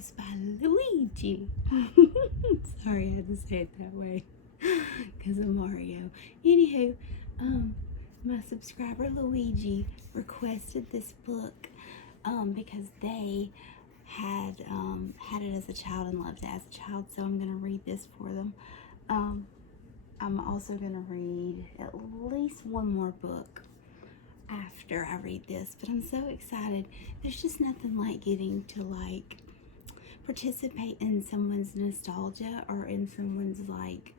Oreos by Luigi. Sorry, I had to say it that way because of Mario. Anywho, my subscriber Luigi requested this book because they had it as a child and loved it as a child, so I'm going to read this for them. I'm also going to read at least one more book after I read this, but I'm so excited. There's just nothing like getting to like participate in someone's nostalgia or in someone's like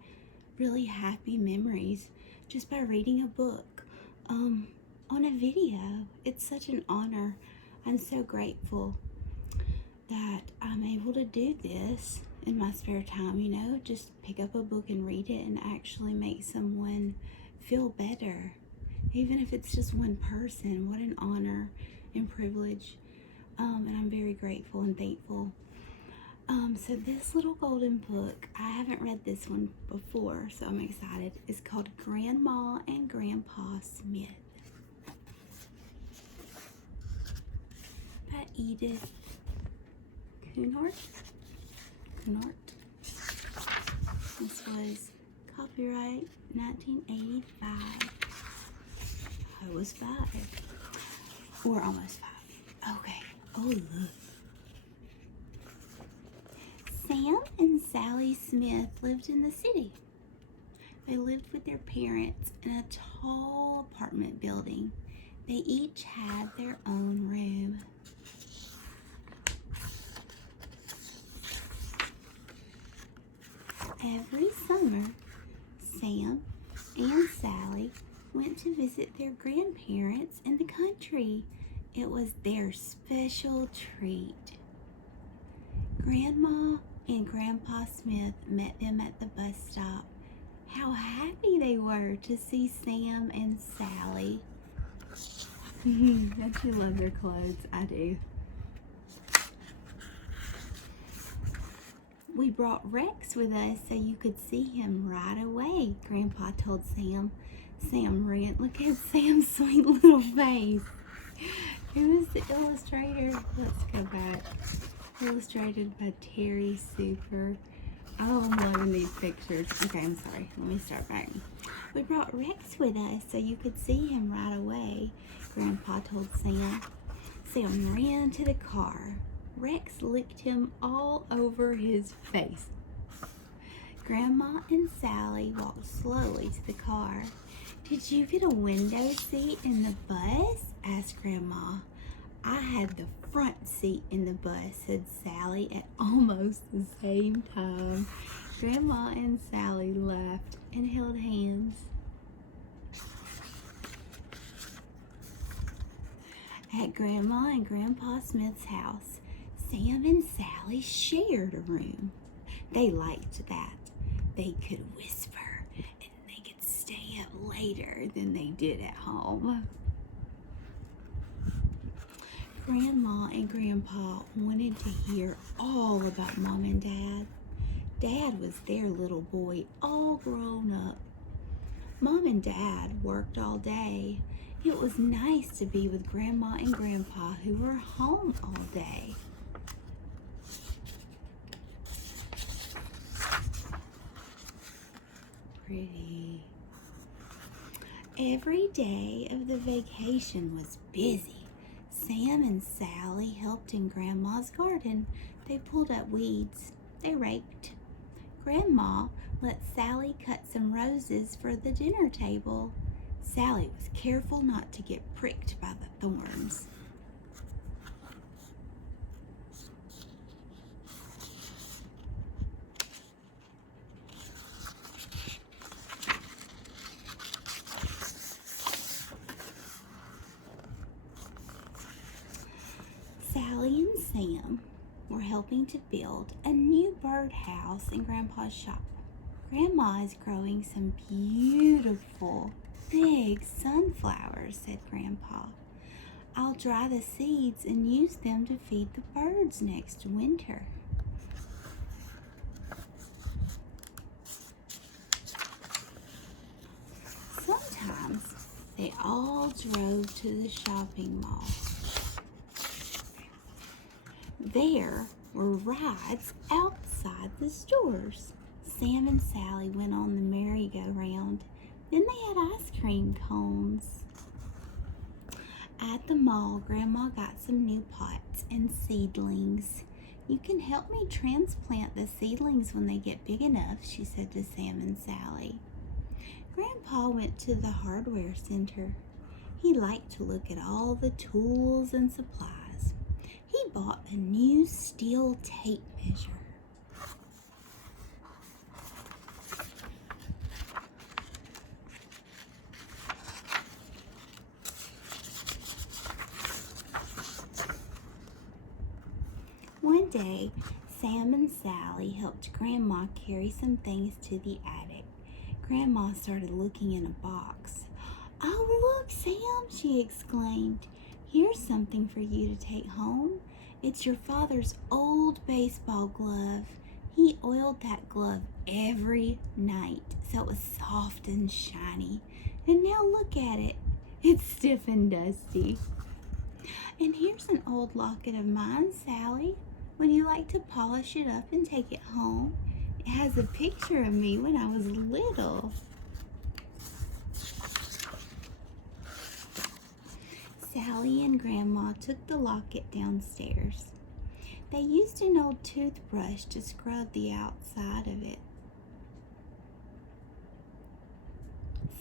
really happy memories just by reading a book on a video. It's such an honor. I'm so grateful that I'm able to do this in my spare time, you know, just pick up a book and read it and actually make someone feel better. Even if it's just one person, what an honor and privilege. And I'm very grateful and thankful. So this little golden book, I haven't read this one before, so I'm excited. It's called Grandma and Grandpa Smith by Edith Cunard. This was copyright 1985. I was 5. Or almost 5. Okay. Oh, look. Sam and Sally Smith lived in the city. They lived with their parents in a tall apartment building. They each had their own room. Every summer, Sam and Sally went to visit their grandparents in the country. It was their special treat. Grandma and Grandpa Smith met them at the bus stop. How happy they were to see Sam and Sally. Don't you love their clothes? I do. We brought Rex with us so you could see him right away, Grandpa told Sam. Sam ran. Look at Sam's sweet little face. Who was the illustrator? Let's go back. Illustrated by Terry Super. Oh, I'm loving these pictures. Okay, I'm sorry. Let me start back. We brought Rex with us so you could see him right away, Grandpa told Sam. Sam ran to the car. Rex licked him all over his face. Grandma and Sally walked slowly to the car. Did you get a window seat in the bus? Asked Grandma. I had the front seat in the bus, said Sally at almost the same time. Grandma and Sally laughed and held hands. At Grandma and Grandpa Smith's house, Sam and Sally shared a room. They liked that. They could whisper and they could stay up later than they did at home. Grandma and Grandpa wanted to hear all about Mom and Dad. Dad was their little boy, all grown up. Mom and Dad worked all day. It was nice to be with Grandma and Grandpa who were home all day. Pretty. Every day of the vacation was busy. Sam and Sally helped in Grandma's garden. They pulled up weeds. They raked. Grandma let Sally cut some roses for the dinner table. Sally was careful not to get pricked by the thorns. Sally and Sam were helping to build a new birdhouse in Grandpa's shop. Grandma is growing some beautiful big sunflowers, said Grandpa. I'll dry the seeds and use them to feed the birds next winter. Sometimes they all drove to the shopping mall. There, were rides outside the stores. Sam and Sally went on the merry-go-round. Then they had ice cream cones. At the mall, Grandma got some new pots and seedlings. "You can help me transplant the seedlings when they get big enough," she said to Sam and Sally. Grandpa went to the hardware center. He liked to look at all the tools and supplies. He bought a new steel tape measure. One day, Sam and Sally helped Grandma carry some things to the attic. Grandma started looking in a box. "Oh, look, Sam," she exclaimed. "Here's something for you to take home. It's your father's old baseball glove. He oiled that glove every night so it was soft and shiny. And now look at it. It's stiff and dusty. And here's an old locket of mine, Sally. Would you like to polish it up and take it home? It has a picture of me when I was little." Sally and Grandma took the locket downstairs. They used an old toothbrush to scrub the outside of it.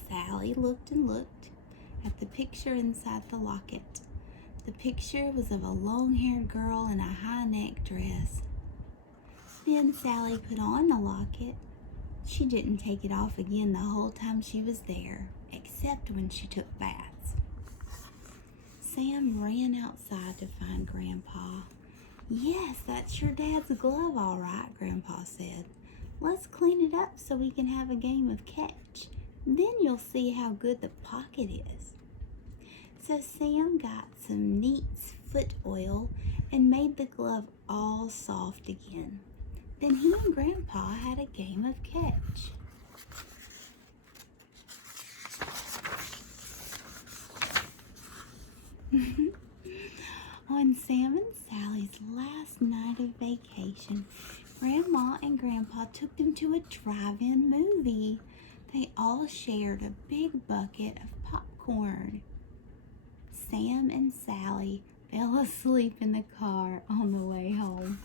Sally looked and looked at the picture inside the locket. The picture was of a long-haired girl in a high-neck dress. Then Sally put on the locket. She didn't take it off again the whole time she was there, except when she took baths. Sam ran outside to find Grandpa. "Yes, that's your dad's glove, all right," Grandpa said. "Let's clean it up so we can have a game of catch. Then you'll see how good the pocket is." So Sam got some Neat's foot oil and made the glove all soft again. Then he and Grandpa had a game of catch. On Sam and Sally's last night of vacation, Grandma and Grandpa took them to a drive-in movie. They all shared a big bucket of popcorn. Sam and Sally fell asleep in the car on the way home.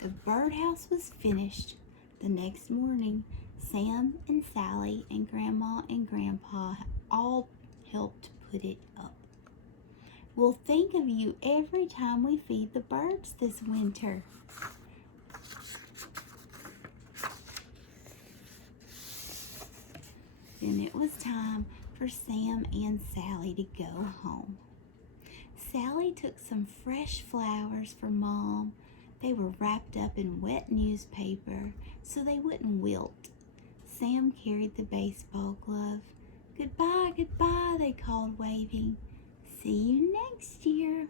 The birdhouse was finished. The next morning, Sam and Sally and Grandma and Grandpa all helped put it up. "We'll think of you every time we feed the birds this winter." Then it was time for Sam and Sally to go home. Sally took some fresh flowers for Mom. They were wrapped up in wet newspaper so they wouldn't wilt. Sam carried the baseball glove. "Goodbye, goodbye," they called, waving. "See you next year."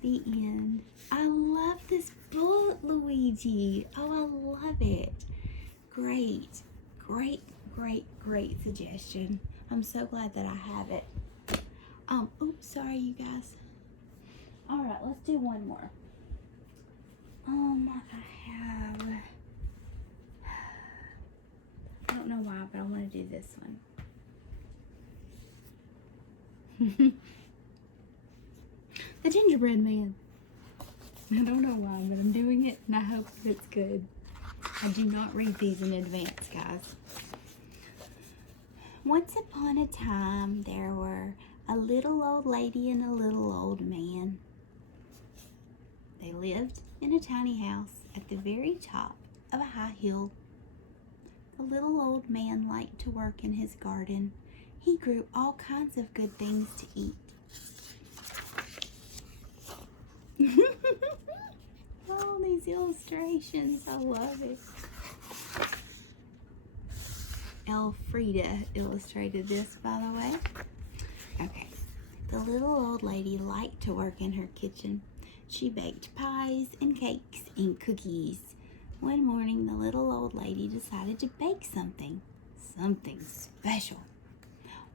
The end. I love this book, Luigi. Oh, I love it. Great, great, great suggestion. I'm so glad that I have it. Oops, sorry, you guys. All right, let's do one more. I don't know why, but I want to do this one. The Gingerbread Man. I don't know why, but I'm doing it, and I hope that it's good. I do not read these in advance, guys. Once upon a time, there were a little old lady and a little old man. They lived in a tiny house at the very top of a high hill. The little old man liked to work in his garden. He grew all kinds of good things to eat. Oh, these illustrations, I love it. Elfrida illustrated this, by the way. Okay, the little old lady liked to work in her kitchen. She baked pies and cakes and cookies. One morning, the little old lady decided to bake something special.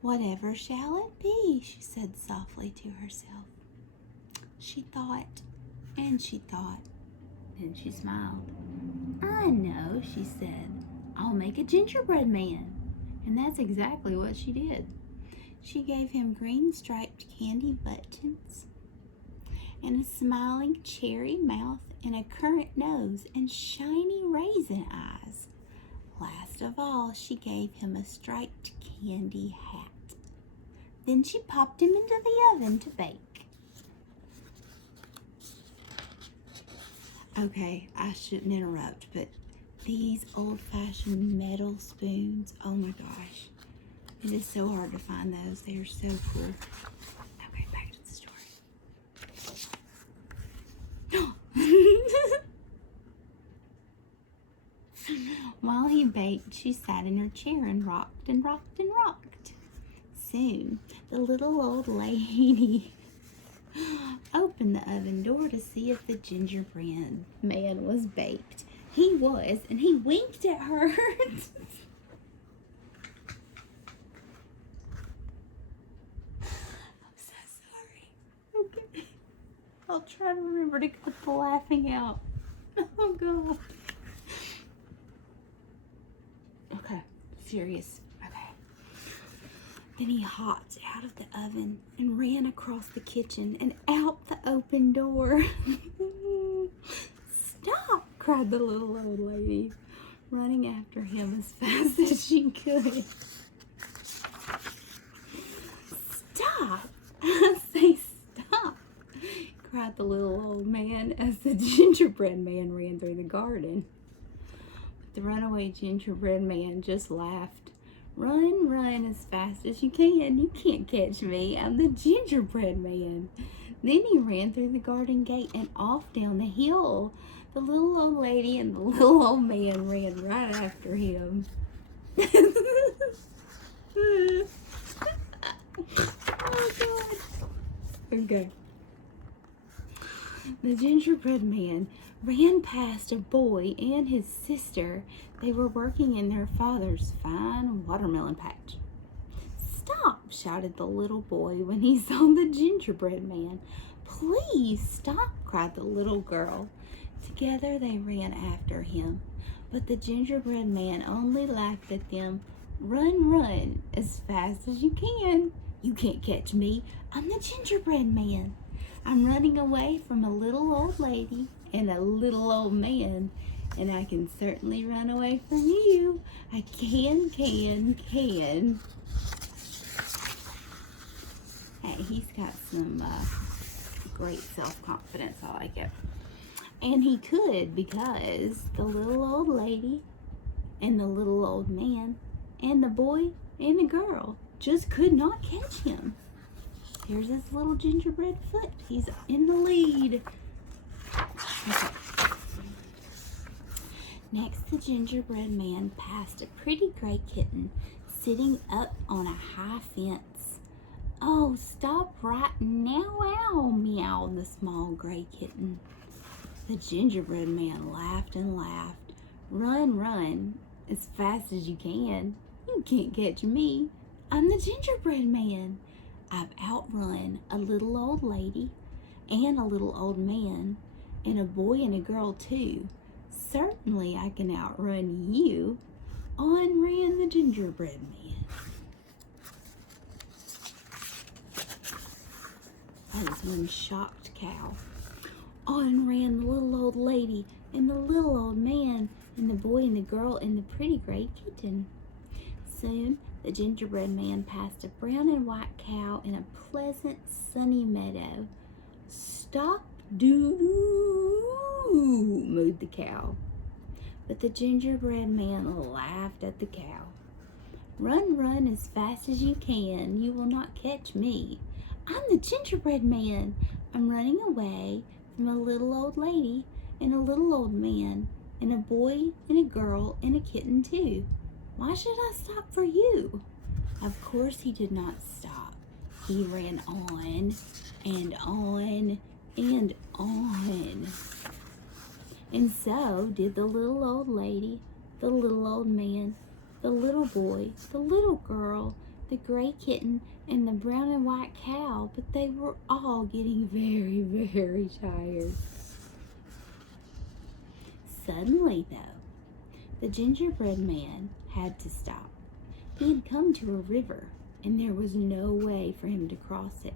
"Whatever shall it be?" she said softly to herself. She thought, and she thought. Then she smiled. "I know," she said. "I'll make a gingerbread man." And that's exactly what she did. She gave him green striped candy buttons and a smiling cherry mouth and a currant nose and shiny raisin eyes. Last of all, she gave him a striped candy hat. Then she popped him into the oven to bake. Okay, I shouldn't interrupt, but these old-fashioned metal spoons, oh my gosh. It is so hard to find those. They are so cool. Okay, back to the story. While he baked, she sat in her chair and rocked and rocked and rocked. Soon, the little old lady opened the oven door to see if the gingerbread man was baked. He was, and he winked at her. I'm so sorry. Okay. I'll try to remember to cut the laughing out. Oh, God. Okay, serious. Okay. Then he hopped out of the oven and ran across the kitchen and out the open door. "Stop!" cried the little old lady, running after him as fast as she could. "Stop! I say stop!" cried the little old man as the gingerbread man ran through the garden. But the runaway gingerbread man just laughed. "Run, run as fast as you can. You can't catch me. I'm the gingerbread man." Then he ran through the garden gate and off down the hill. The little old lady and the little old man ran right after him. Oh, God. Okay. The gingerbread man ran past a boy and his sister. They were working in their father's fine watermelon patch. "Stop!" shouted the little boy when he saw the gingerbread man. "Please stop!" cried the little girl. Together they ran after him, but the gingerbread man only laughed at them. "Run, run as fast as you can. You can't catch me. I'm the gingerbread man. I'm running away from a little old lady and a little old man, and I can certainly run away from you. I can. Hey, he's got some great self-confidence. I like it. And he could, because the little old lady and the little old man and the boy and the girl just could not catch him. Here's his little gingerbread foot. He's in the lead. Okay. Next, the gingerbread man passed a pretty gray kitten sitting up on a high fence. "Oh, stop right now, ow," meowed the small gray kitten. The gingerbread man laughed and laughed. "Run, run as fast as you can. You can't catch me. I'm the gingerbread man. I've outrun a little old lady and a little old man and a boy and a girl too. Certainly I can outrun you." On ran the gingerbread man. That was one shocked cow. On ran the little old lady and the little old man and the boy and the girl and the pretty gray kitten. Soon the gingerbread man passed a brown and white cow in a pleasant sunny meadow. "Stop, doo-doo," mooed the cow. But the gingerbread man laughed at the cow. "Run, run as fast as you can. You will not catch me. I'm the gingerbread man. I'm running away from a little old lady and a little old man and a boy and a girl and a kitten too. Why should I stop for you?" Of course he did not stop. He ran on and on and on. And so did the little old lady, the little old man, the little boy, the little girl, the gray kitten, and the brown and white cow, but they were all getting very, very tired. Suddenly, though, the gingerbread man had to stop. He had come to a river, and there was no way for him to cross it.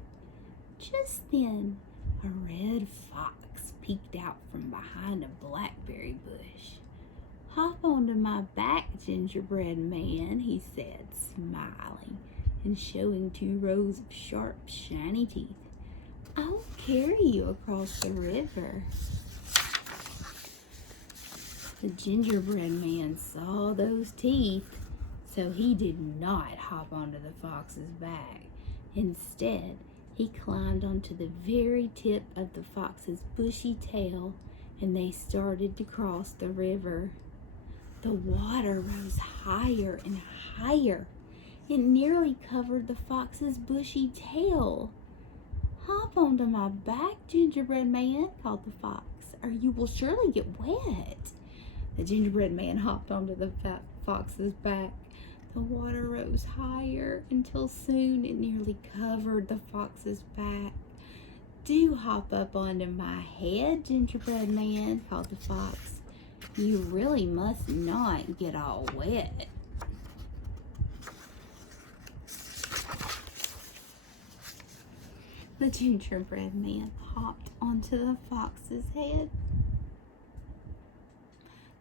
Just then, a red fox peeked out from behind a blackberry bush. "Hop onto my back, gingerbread man," he said, smiling and showing 2 rows of sharp, shiny teeth. "I'll carry you across the river." The gingerbread man saw those teeth, so he did not hop onto the fox's back. Instead, he climbed onto the very tip of the fox's bushy tail, and they started to cross the river. The water rose higher and higher. It nearly covered the fox's bushy tail. "Hop onto my back, gingerbread man," called the fox, "or you will surely get wet." The gingerbread man hopped onto the fat fox's back. The water rose higher until soon it nearly covered the fox's back. "Do hop up onto my head, gingerbread man," called the fox. "You really must not get all wet." The gingerbread man hopped onto the fox's head.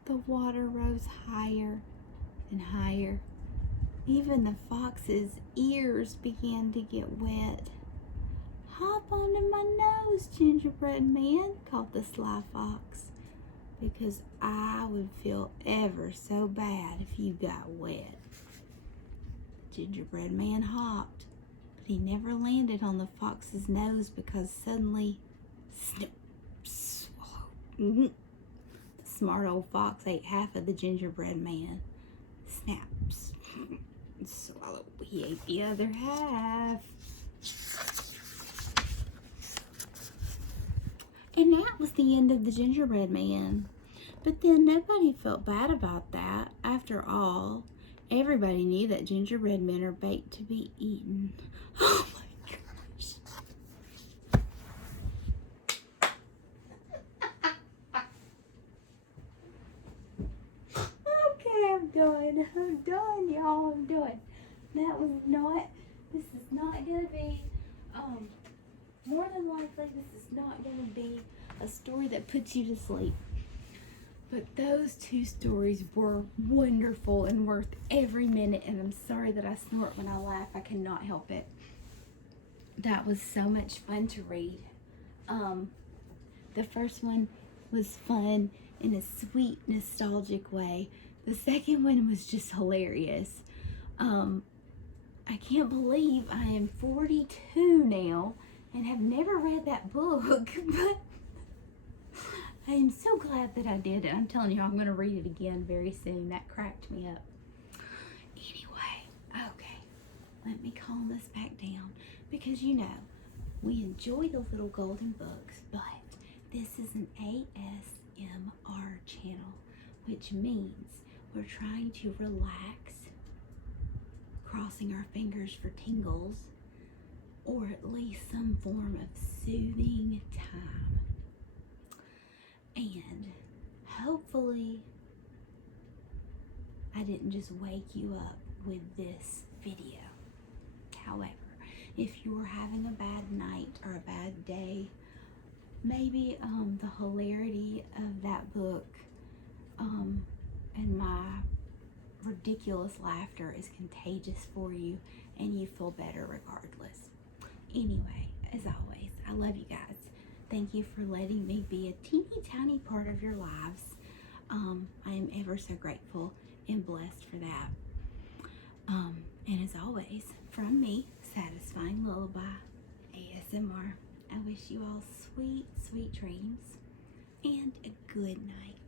The water rose higher and higher. Even the fox's ears began to get wet. "Hop onto my nose, gingerbread man," called the sly fox, "because I would feel ever so bad if you got wet." The gingerbread man hopped, but he never landed on the fox's nose because suddenly, snip, swallow. The smart old fox ate half of the gingerbread man. Snaps. Swallow. He ate the other half. And that was the end of the gingerbread man. But then nobody felt bad about that. After all, everybody knew that gingerbread men are baked to be eaten. Oh my gosh. Okay, I'm done. I'm done, y'all. I'm done. This is not going to be, more than likely, this is not going to be a story that puts you to sleep. But those 2 stories were wonderful and worth every minute, and I'm sorry that I snort when I laugh. I cannot help it. That was so much fun to read. The first one was fun in a sweet, nostalgic way. The second one was just hilarious. I can't believe I am 42 now and have never read that book, but I am so glad that I did it. I'm telling you, I'm going to read it again very soon. That cracked me up. Anyway, okay, let me calm this back down because, you know, we enjoy the little golden books, but this is an ASMR channel, which means we're trying to relax, crossing our fingers for tingles, or at least some form of soothing time. And hopefully I didn't just wake you up with this video. However, if you're having a bad night or a bad day, maybe the hilarity of that book and my ridiculous laughter is contagious for you and you feel better regardless. Anyway, as always, I love you guys. Thank you for letting me be a teeny tiny part of your lives. I am ever so grateful and blessed for that. And as always, from me, Satisfying Lullaby, ASMR, I wish you all sweet, sweet dreams and a good night.